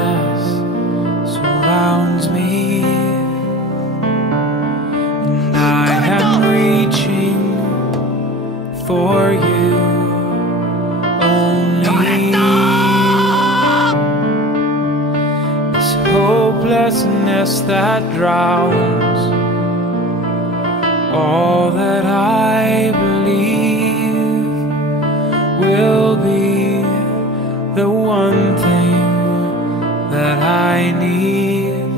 darkness surrounds me, and I am reaching for you only. This hopelessness that drowns all that I believe will be the one thing that I need.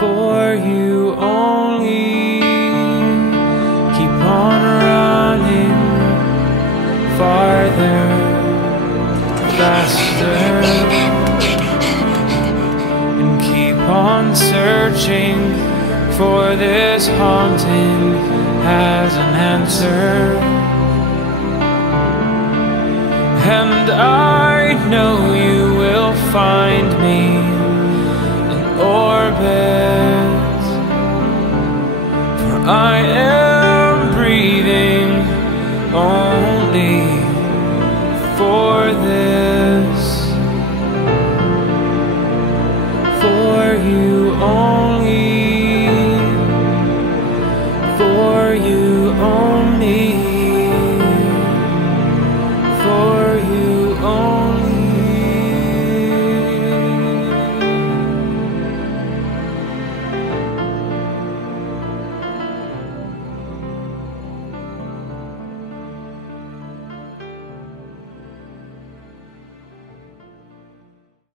For you only, keep on running farther, faster, and keep on searching, for this haunting has an answer. And I know you will find me in orbit, for I am